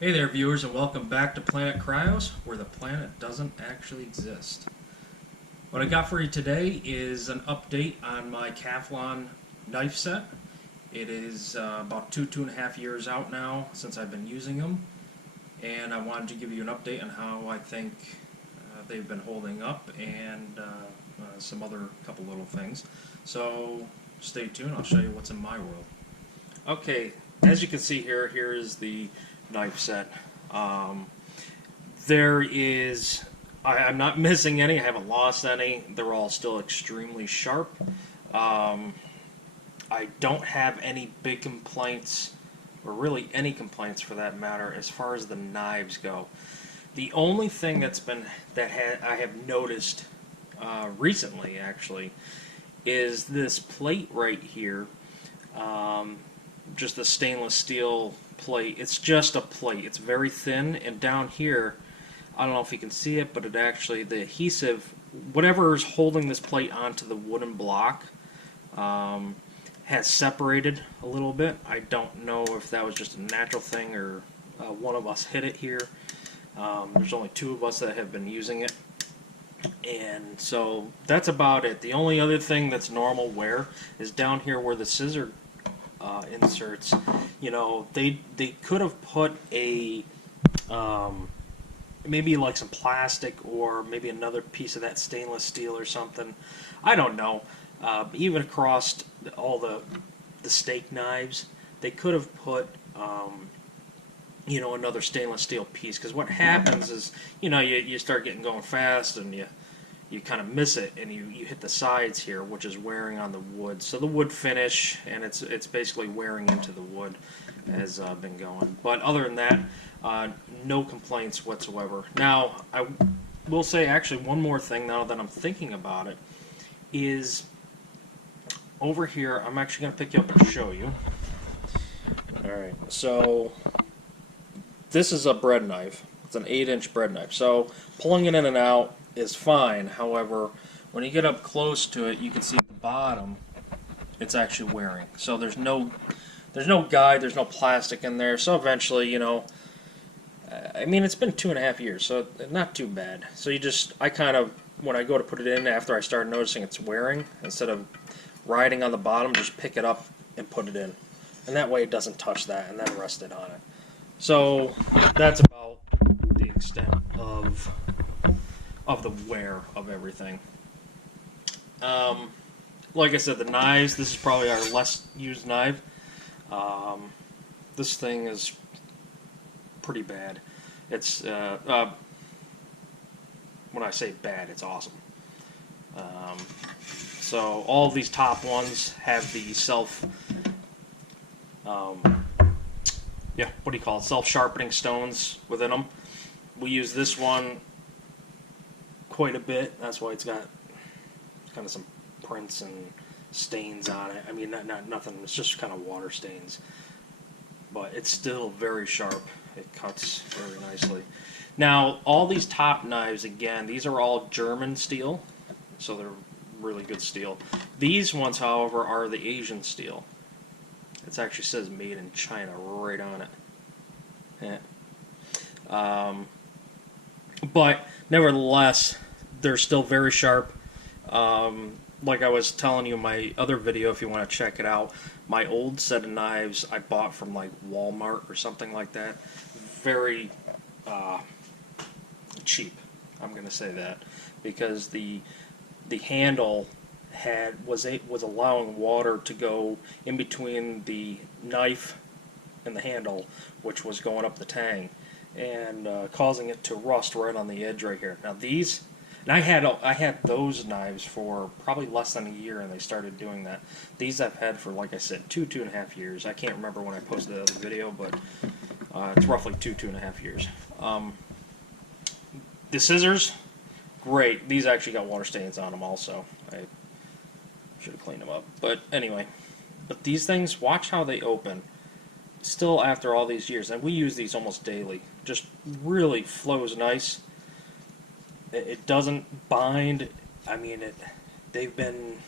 Hey there, viewers, and welcome back to Planet Cryos, where the planet doesn't actually exist. What I got for you today is an update on my Calphalon knife set. It is about two and a half years out now since I've been using them, and I wanted to give you an update on how I think they've been holding up and some other couple little things. So stay tuned, I'll show you what's in my world. Okay, as you can see here, here is the knife set. I'm not missing any, I haven't lost any, they're all still extremely sharp. I don't have any big complaints, or really any complaints for that matter, as far as the knives go. The only thing I have noticed recently, actually, is this plate right here. Just the stainless steel plate. It's just a plate. It's very thin, and down here, I don't know if you can see it, but it actually, the adhesive, whatever is holding this plate onto the wooden block, has separated a little bit. I don't know if that was just a natural thing or one of us hit it here. There's only two of us that have been using it, and so that's about it. The only other thing that's normal wear is down here where the scissor inserts. You know, they could have put a maybe like some plastic or maybe another piece of that stainless steel or something. I don't know. Even across all the steak knives, they could have put you know, another stainless steel piece, because what happens is, you know, you start getting going fast and you kind of miss it, and you hit the sides here, which is wearing on the wood. So the wood finish, and it's basically wearing into the wood, has been going. But other than that, no complaints whatsoever. Now, I will say actually one more thing now that I'm thinking about it, is over here, I'm actually going to pick you up and show you. Alright, so this is a bread knife. It's an 8-inch bread knife. So pulling it in and out is fine. However, when you get up close to it, you can see at the bottom it's actually wearing. So there's no guide, there's no plastic in there. So eventually, you know, I mean, it's been 2.5 years, so not too bad. So I kind of, when I go to put it in after I start noticing it's wearing, instead of riding on the bottom, just pick it up and put it in. And that way it doesn't touch that, and then rest it on it. So that's about the extent of the wear of everything. Like I said, the knives, this is probably our less used knife. This thing is pretty bad. It's when I say bad, it's awesome. So all of these top ones have the what do you call it? Self-sharpening stones within them. We use this one quite a bit. That's why it's got kind of some prints and stains on it. I mean, not nothing. It's just kind of water stains. But it's still very sharp. It cuts very nicely. Now, all these top knives, again, these are all German steel, so they're really good steel. These ones, however, are the Asian steel. It actually says made in China right on it. Yeah. But nevertheless, they're still very sharp. Like I was telling you in my other video, if you want to check it out, my old set of knives I bought from like Walmart or something like that. Very cheap, I'm going to say that, because the handle was allowing water to go in between the knife and the handle, which was going up the tang, and causing it to rust right on the edge right here. Now these, and I had those knives for probably less than a year, and they started doing that. These I've had for, like I said, 2.5 years. I can't remember when I posted the other video, but it's roughly 2.5 years. The scissors, great. These actually got water stains on them also. I should have cleaned them up. But anyway, but these things, watch how they open. Still after all these years, and we use these almost daily. Just really flows nice. It doesn't bind. I mean, they've been.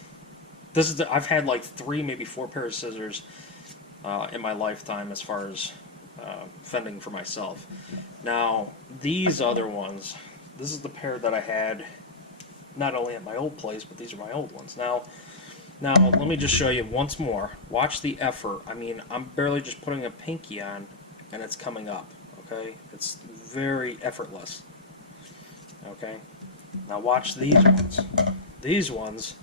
I've had like 3, maybe 4 pairs of scissors in my lifetime, as far as fending for myself. Now, these other ones, this is the pair that I had not only at my old place, but these are my old ones. Now, let me just show you once more. Watch the effort. I mean, I'm barely just putting a pinky on, and it's coming up, okay? It's very effortless, okay? Now watch these ones. These ones,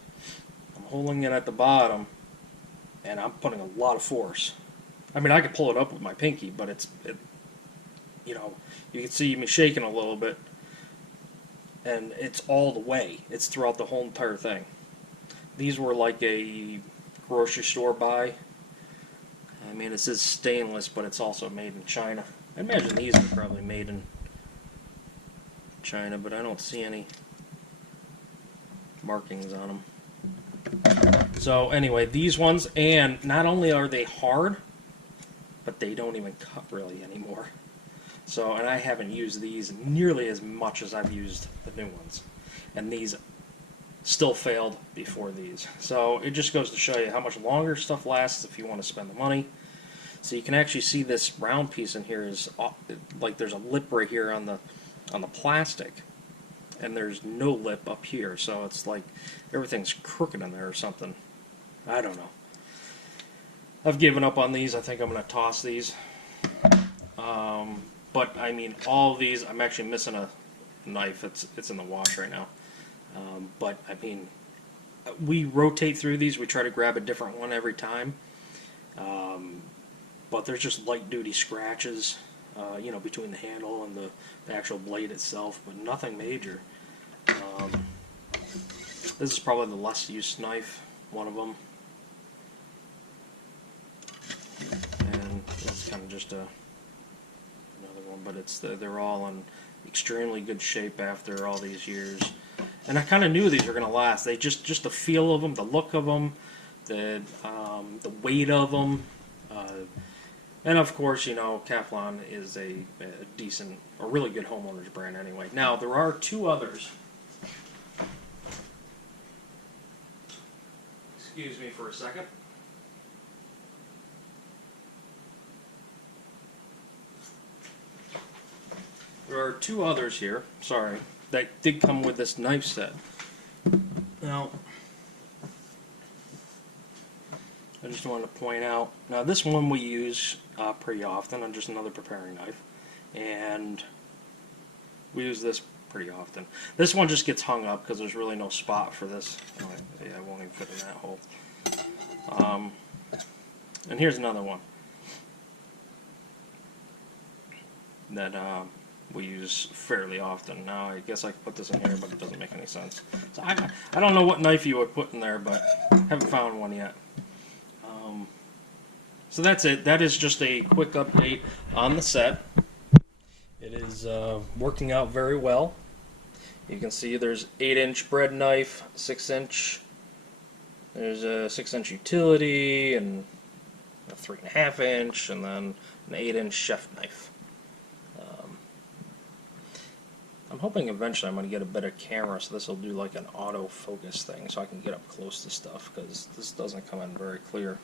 I'm holding it at the bottom, and I'm putting a lot of force. I mean, I could pull it up with my pinky, but you know, you can see me shaking a little bit, and it's all the way. It's throughout the whole entire thing. These were like a grocery store buy. I mean, it says stainless, but it's also made in China. I imagine these are probably made in China, but I don't see any markings on them. So anyway, these ones, and not only are they hard, but they don't even cut really anymore. So, and I haven't used these nearly as much as I've used the new ones. And these still failed before these. So it just goes to show you how much longer stuff lasts if you want to spend the money. So you can actually see this round piece in here is like there's a lip right here on the plastic, and there's no lip up here. So it's like everything's crooked in there or something. I don't know. I've given up on these. I think I'm going to toss these. But I mean, all of these, I'm actually missing a knife. It's in the wash right now. But I mean, we rotate through these. We try to grab a different one every time. But there's just light duty scratches, you know, between the handle and the actual blade itself, but nothing major. This is probably the less used knife, one of them. And it's kind of just another one, but they're all in extremely good shape after all these years. And I kind of knew these were going to last. They just the feel of them, the look of them, the weight of them, and of course, you know, Calphalon is a decent, a really good homeowner's brand anyway. Now there are two others. Excuse me for a second. There are two others here, sorry, that did come with this knife set. Now, I just wanted to point out, now this one we use pretty often on just another preparing knife, and we use this pretty often. This one just gets hung up because there's really no spot for this. Oh, yeah, I won't even fit in that hole. And here's another one that we use fairly often. Now I guess I could put this in here, but it doesn't make any sense. So I don't know what knife you would put in there, but haven't found one yet. So that's it. That is just a quick update on the set. It is working out very well. You can see there's 8-inch bread knife, 6-inch. There's a 6-inch utility, and a 3.5-inch, and then an 8-inch chef knife. I'm hoping eventually I'm going to get a better camera, so this will do like an autofocus thing, so I can get up close to stuff, because this doesn't come in very clear.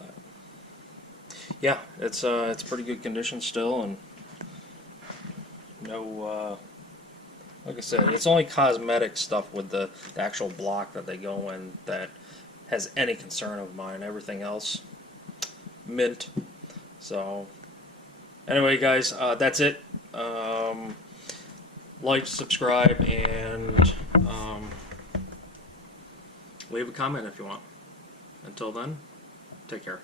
But yeah, it's pretty good condition still, and no, like I said, it's only cosmetic stuff with the actual block that they go in that has any concern of mine. Everything else, mint. So anyway, guys, that's it. Like, subscribe, and leave a comment if you want. Until then, take care.